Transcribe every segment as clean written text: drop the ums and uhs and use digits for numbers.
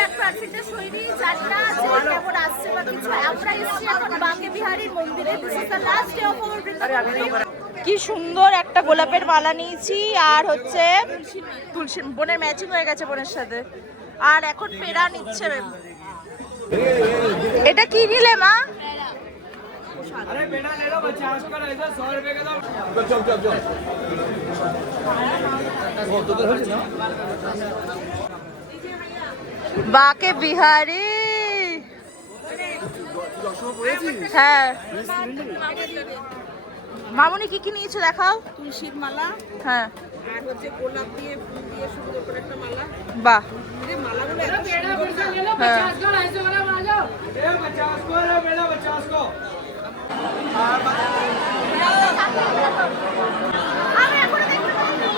Back to আরফিনটা শৈলী জানি না যে কেমন আসছে বা কিছু। আমরা এসেছি এখন বাঁকে বিহারীর মন্দিরে। This is the last day of our Vrindavan. কি সুন্দর একটা গোলাপের মালা নিয়েছি আর হচ্ছে তুলসী বোনের ম্যাচিং হয়ে গেছে বোনের সাথে। আর এখন পেড়া নিচ্ছে। এটা কি নিলে মা? अरे बेटा ले लो 50 का ऐसा 100 रुपए का तो चल चल चल बहुत तो है ना বাঁকে বিহারী। হ্যাঁ মামুনি কি কি নিয়েছো দেখাও। তুলসীর মালা, হ্যাঁ আর হচ্ছে গোলাপ দিয়ে ফুল দিয়ে সুন্দর করে একটা মালা। বাহ এই মালাগুলো এত সুন্দর না। হ্যাঁ 50 का ऐसे वाला आ जाओ ए 50 को रे बेटा 50 को আমি এখনো দেখতে পাইনি।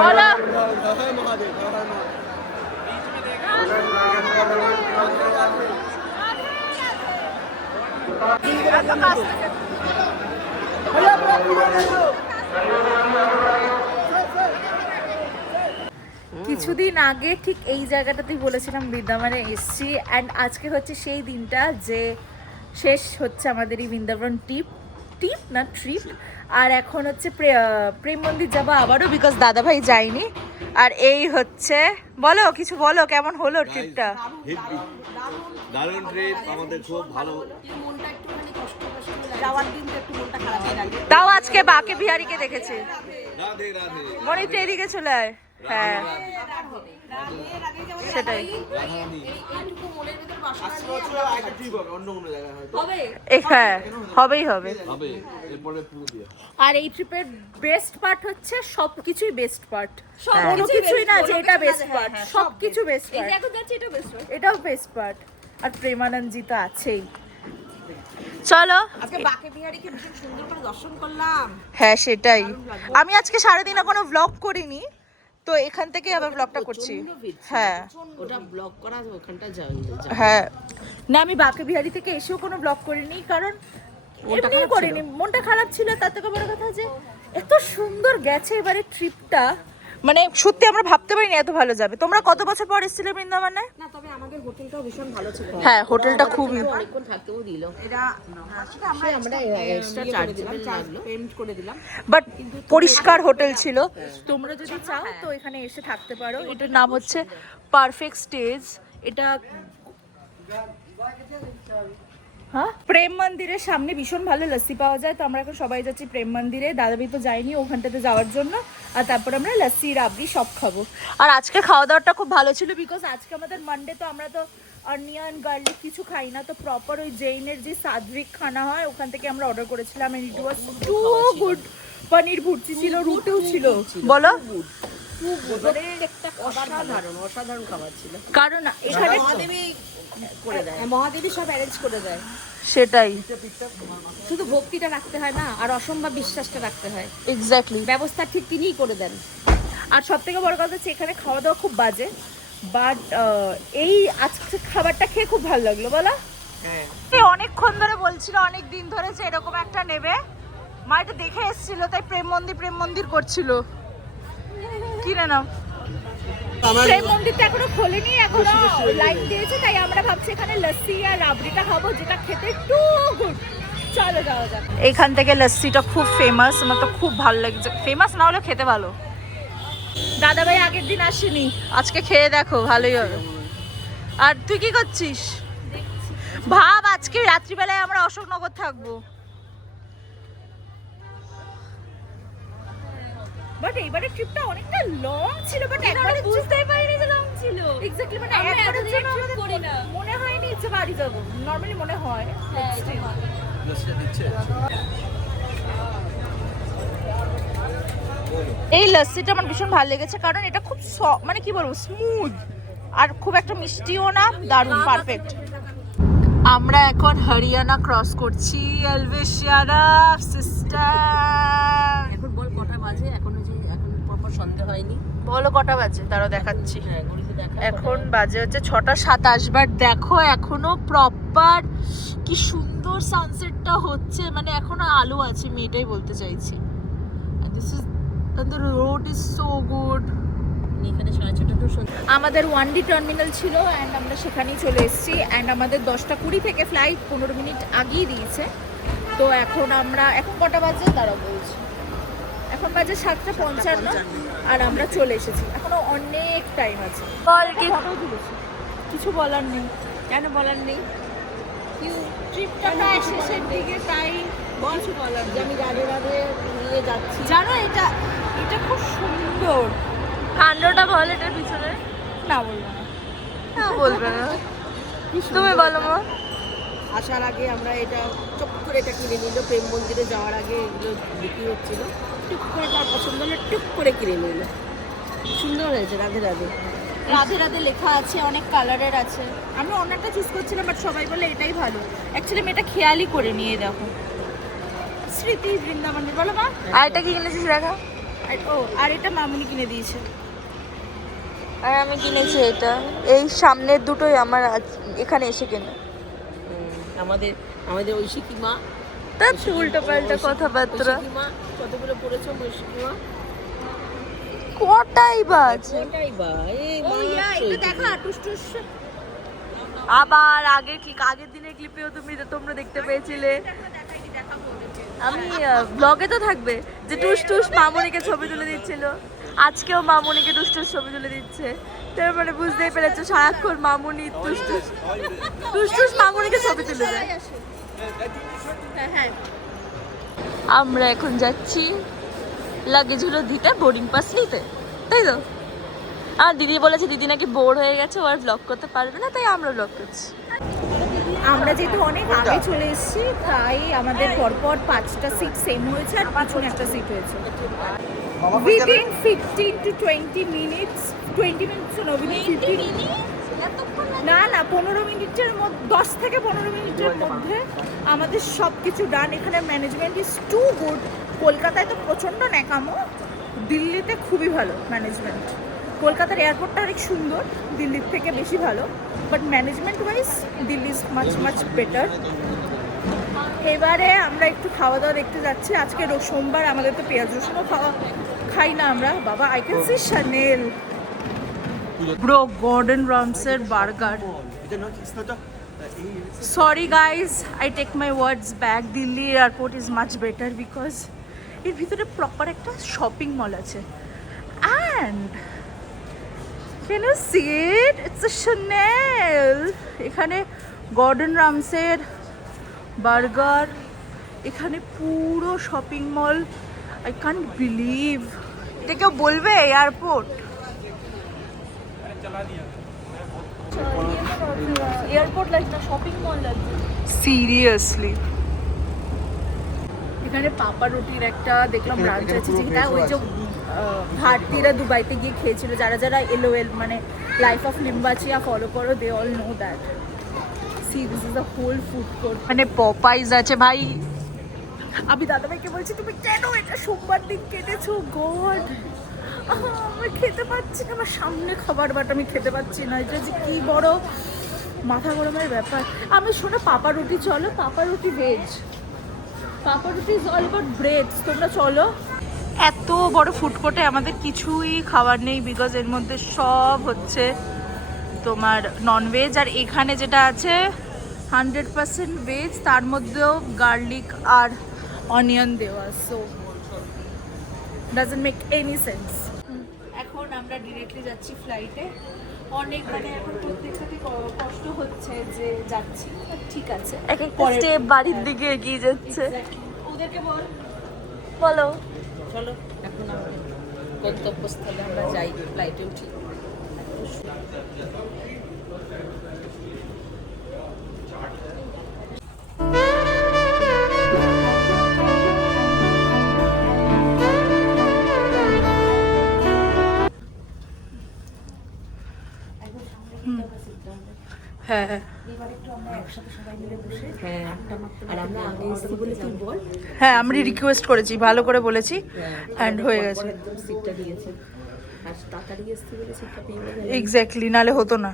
বলো কিছুদিন আগে ঠিক এই জায়গাটাতেই বলেছিলাম বৃন্দাবনে এসছি অ্যান্ড আজকে হচ্ছে সেই দিনটা যে শেষ হচ্ছে আমাদের এই বৃন্দাবন ট্রিপ না ট্রিপ। আর এখন হচ্ছে প্রেম মন্দির যাবো আবারও, বিকজ দাদা ভাই যায়নি। আর এই হচ্ছে বলো কিছু বলো, কেমন হলো ট্রিপটা? দারুণ ট্রিপ, আমাদের খুব ভালো। মনটা একটুখানি কষ্ট যাওয়ার দিনটা একটু মনটা খারাপ হয়ে গেল। তাও আজকে বাঁকে বিহারীকে দেখেছি। রাধে রাধে। মনে একটু এদিকে চলে আয়। হ্যাঁ সেটাই এইটুকু মনের ভিতর বাসনা আজকে হচ্ছে একটা ট্রিপ হবে অন্য কোনো জায়গায় হয়তো হবে। হ্যাঁ হবেই হবে। হবে এরপরে পুরো দিয়ে। আর এই ট্রিপের বেস্ট পার্ট হচ্ছে সবকিছুই বেস্ট পার্ট, কোনো কিছুই না যে এটা বেস্ট পার্ট, সবকিছু বেস্ট পার্ট। এখন যাচ্ছে এটা বেস্ট। এটাও বেস্ট পার্ট। আর প্রেমানন্দজি তো আছেই। চলো আজকে বাঁকে বিহারীকে ভীষণ সুন্দর করে দর্শন করলাম। হ্যাঁ সেটাই। আমি আজকে সারাদিন কোনো ব্লগ করিনি, তো এখান থেকে আবার ব্লগটা করছি। হ্যাঁ ওটা ব্লগ করা ওখানটা যাও। হ্যাঁ না আমি বাঁকে বিহারি থেকে এসেও কোনো ব্লগ করিনি, কারণ এমনি করিনি, মনটা খারাপ ছিল। তার থেকে বড় কথা যে এত সুন্দর গেছে এবারে ট্রিপটা, মানে সত্যি আমরা ভাবতে পারিনি এত ভালো যাবে। তোমরা কত বছর পর এসেছিলে বৃন্দাবনে? না তবে আমাদের হোটেলটাও ভীষণ ভালো ছিল। হ্যাঁ হোটেলটা খুবই অনেকক্ষণ থাকতেও দিল। এটা আমরা এক্সট্রা চার্জ পেমেন্ট করে দিলাম। বাট পরিষ্কার হোটেল ছিল। তোমরা যদি চাও তো এখানে এসে থাকতে পারো। এটার নাম হচ্ছে পারফেক্ট স্টেজ। এটা হ্যাঁ প্রেম মন্দিরের সামনে ভীষণ ভালো লস্যি পাওয়া যায়। তো আমরা এখন সবাই যাচ্ছি প্রেম মন্দিরে। দাদাভাই তো যাইনি ওখানটাতে যাওয়ার জন্য। আর তারপর আমরা লস্যি রাবড়ি সব খাবো। আর আজকে খাওয়া দাওয়াটা খুব ভালো ছিল, বিকজ আজকে আমাদের মানডে, তো আমরা তো অনিয়ন গার্লিক কিছু খাই না। তো প্রপার ওই জৈনের যে সাত্বিক খানা হয় ওখান থেকে আমরা অর্ডার করেছিলাম। And it was too good. Paneer bhurji ছিল, রুটিও ছিল। বলো অসাধারণ খাবার ছিল। কারণ এখানে মহাদেবী সব অ্যারেঞ্জ করে দেয়। সেটাই শুধু ভক্তিটা রাখতে হয় না, আর অসম্ভব বিশ্বাসটা রাখতে হয়। এক্স্যাক্টলি। ব্যবস্থা ঠিক তিনিই করে দেন। আর সব থেকে বড় কথা হচ্ছে এখানে খাওয়া দাওয়া খুব বাজে, বাট এই আজকে খাবারটা খেয়ে খুব ভালো লাগলো। বলো অনেকক্ষণ ধরে বলছিল, অনেক দিন ধরে যে এরকম একটা নেবে। মা এটা দেখে এসেছিল, তাই প্রেম মন্দির করছিল। কিনে নাও। প্রেম মন্দিরটা এখনো খোলেনি, এখনো লাইন দিয়েছে। তাই আমরা ভাবছি এখানে লস্যি আর রাবড়িটা খাবো, যেটা খেতে টু গুড। চলো যাওয়া যাক। এখান থেকে লস্যিটা খুব ফেমাস, আমার তো খুব ভালো লাগছে। ফেমাস না হলে খেতে ভালো। দাদাভাই আগের দিন আসেনি, আজকে খেয়ে দেখো ভালোই হবে। আর তুই কি করছিস? ভাব আজকে রাত্রিবেলায় আমরা অশোকনগর থাকবো। বাট এইবারের ট্রিপটা অনেকটা লং ছিল, বাট একবারে বুঝতেই পারিনি যে লং ছিল। এক্স্যাক্টলি, মানে একবারের জন্য আমাদের মনে হয়নি যে বাড়ি যাব। নরমালি মনে হয়। এই লস্যিটা আমার ভীষণ ভালো লেগেছে, কারণ এটা খুব মানে কি বলবো স্মুথ। আর খুব একটা মিষ্টিও না, দারুণ পারফেক্ট। আমরা এখন হরিয়ানা ক্রস করছি, এলভেশিয়ানা সিস্টার। এখন বল কটা বাজে? এখনো যে এখন প্রপার সন্ধ্যা হয়নি। বলো কটা বাজে, তারও দেখাচ্ছি। হ্যাঁ ঘড়িতে দেখা। এখন বাজে হচ্ছে 6:27, বাট দেখো এখনো প্রপার কি সুন্দর সানসেটটা হচ্ছে, মানে এখনো আলো আছে, আমি এটাই বলতে চাইছি। This is the road is so good. এখানে 6:30 সন্ধ্যা। আমাদের 1D টার্মিনাল ছিল অ্যান্ড আমরা সেখানেই চলে এসেছি। অ্যান্ড আমাদের 10:20 থেকে ফ্লাইট, 15 মিনিট আগেই দিয়েছে। তো এখন কটা বাজে তারা বলছে, এখন বাজে 7:55 আর আমরা চলে এসেছি। এখনো অনেক টাইম আছে। বল কি কিছু বলার নেই? কেন বলার নেই? ট্রিপটা প্রায় শেষের দিকে, তাই কিছু বলার যে আমি রাধে রাধে নিয়ে যাচ্ছি। জানো এটা খুব সুন্দর। কাণ্ডটা বল এটার পিছনে। না বলবো না, না বলবে না, তুমি বলো মা। আসার আগে আমরা এটা চট করে এটা কিনে নিল, প্রেম মন্দিরে যাওয়ার আগে এগুলো বিক্রি হচ্ছিল, টুক করে তার পছন্দ হলে টুক করে কিনে নিল। সুন্দর হয়েছে, রাধে রাধে। রাধে রাধে লেখা আছে, অনেক কালারের আছে। আমি অন্যটা চুজ করছিলাম, বাট সবাই বলে এটাই ভালো। অ্যাকচুয়ালি আমি এটা খেয়ালই করে নিয়ে দেখো, স্মৃতি বৃন্দাবনের। বলো মা। আর এটা কি কিনেছিস দেখা? আর এটা মামুনি কিনে দিয়েছে। আর আমি কিনেছি এটা, এই সামনের দুটোই আমার এখানে এসে কেনা। আমাদের ঐশিকী মা, তা উল্টো পাল্টা কথাবার্তা। ঐশিকী মা কতগুলো পড়েছো? ঐশিকী মা কটাই বা আছে? কোনটাই বা এই ও ইয়া, এটা দেখা টুসটুস। আবার আগের দিনের ক্লিপেও তোমরা দেখতে পেয়েছিলে। আমি ব্লগে তো থাকবে যে টুস টুস মামুনিকে ছবি তুলে দিচ্ছিল, আজকেও মামুনিকে টুস টুস ছবি তুলে দিচ্ছে। তার মানে বুঝতেই পেরেছো, সারাক্ষণ মামুনি টুস টুস মামুনিকে ছবি তুলে দেয়। হ্যাঁ, আমরা এখন যাচ্ছি লাগেজগুলো দিতে, বোর্ডিং পাস নিতে, তাই তো? আর দিদি বলেছে দিদি নাকি বোর হয়ে গেছে, ও আর ব্লগ করতে পারবে না, তাই আমরা ব্লগ করছি। আমরা যেহেতু অনেক আগে চলে এসেছি, তাই আমাদের পরপর 5টা সিট সেম হয়েছে আর পিছনে একটা সিট হয়েছে। উইদিন 15 to 20 মিনিটস, 20 মিনিটস না, উইদিন 15 না 15 মিনিটের মধ্যে, 10 থেকে 15 মিনিটের মধ্যে আমাদের সব কিছু ডান। এখানে ম্যানেজমেন্ট ইজ টু গুড। কলকাতায় তো প্রচণ্ড ন্যাকামো, দিল্লিতে খুবই ভালো ম্যানেজমেন্ট। কলকাতার এয়ারপোর্টটা অনেক সুন্দর, দিল্লির থেকে বেশি ভালো, but management wise Delhi is much better. এবারে আমরা একটু খাওয়া দাওয়া দেখতে যাচ্ছি। আজকে সোমবার, আমাদের তো পেঁয়াজ রসুনও খাই না আমরা। বাবা, I can see Chanel. Bro, Gordon রামসের burger. Sorry guys, I take my words back. Delhi airport is much better because এর ভিতরে প্রপার একটা শপিং মল আছে। And can you see it? It's a Chanel. এখানে গর্ডন রামসের burger, এখানে পুরো shopping mall. I can't believe. এটা কেউ বলবে এয়ারপোর্ট? এয়ারপোর্ট লাগছে না, শপিং মল লাগছে সিরিয়াসলি। এখানে পাপা রুটির একটা দেখলাম ব্রাঞ্চ আছে, যেটা ওই যে ভারতীয়রা দুবাইতে গিয়ে খেয়েছিল। যারা এলওএল মানে লাইফ অফ লিম্বাচিয়া ফলো করো, they all know that. See this is the whole food court. মানে পপাইজ আছে ভাই। আমি দাদাভাইকে বলছি, তুমি কেন এটা সোমবার দিন কেটেছো? গড, আমি খেতে পাচ্ছি না, আমার সামনে খাবার, বাট আমি খেতে পাচ্ছি না। এটা যে কি বড় মাথা গরমের ব্যাপার। আমি শোনো, পাপা রুটি চলো, পাপা রুটি ভেজ, পাপা রুটি ইজ অল অ্যাবাউট ব্রেডস। তোমরা চলো। এত বড় ফুড কোর্টে আমাদের কিছুই খাবার নেই, বিকজ এর মধ্যে সব হচ্ছে তোমার ননভেজ। আর এখানে যেটা আছে 100% ভেজ, তার মধ্যেও গার্লিক আর অনিয়ন দেওয়া, so doesn't make any sense. এখন আমরা ডিরেক্টলি যাচ্ছি ফ্লাইটে। অনেক মানে এখন প্রত্যেকটাতে কষ্ট হচ্ছে যে যাচ্ছি, ঠিক আছে। এক একটা স্টেপ বাড়ির দিকে এগিয়ে যাচ্ছে। ওদেরকে বলো। চলো এখন আমরা গন্তব্যস্থলে আমরা যাই, ফ্লাইটে উঠি। হ্যাঁ হ্যাঁ হ্যাঁ আর আমরা আগে এসেছি বলে তুই বল হ্যাঁ, আমি রিকোয়েস্ট করেছি, ভালো করে বলেছি, অ্যান্ড হয়ে গেছে। একদম সিটটা দিয়েছে আর তাড়াতাড়ি এসেছি বলে সিটটা পেয়ে গেছে। এক্স্যাক্টলি, নালে হতো না।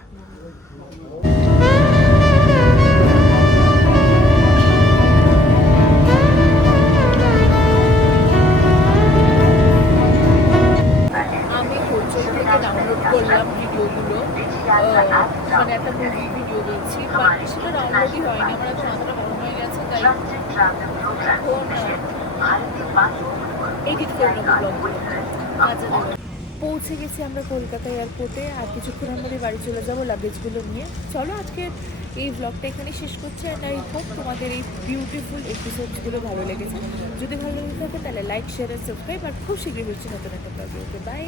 আমি হইচই থেকে ডাউনলোড করলাম ভিডিওগুলো, মানে একটা মুভি ভিডিও দেখছি, বাট সেটা ডাউনলোডই হয়নি। আমার এখন মাথাটা গরম হয়ে গেছে, তাই এখন এডিট করে নেবো ব্লগগুলো। আচ্ছা পৌঁছে গেছি আমরা কলকাতা এয়ারপোর্টে, আর কিছুক্ষণের মধ্যে বাড়ি চলে যাবো লাগেজগুলো নিয়ে। চলো আজকে এই ব্লগটা এখানে শেষ করছি, অ্যান্ড আই হোপ তোমাদের এই বিউটিফুল এপিসোডসগুলো ভালো লেগেছে। যদি ভালো লেগে থাকে তাহলে লাইক, শেয়ার আর সাবস্ক্রাইব, আর খুব শীঘ্রই হচ্ছে নতুন একটা ব্লগে। ওকে, বাই।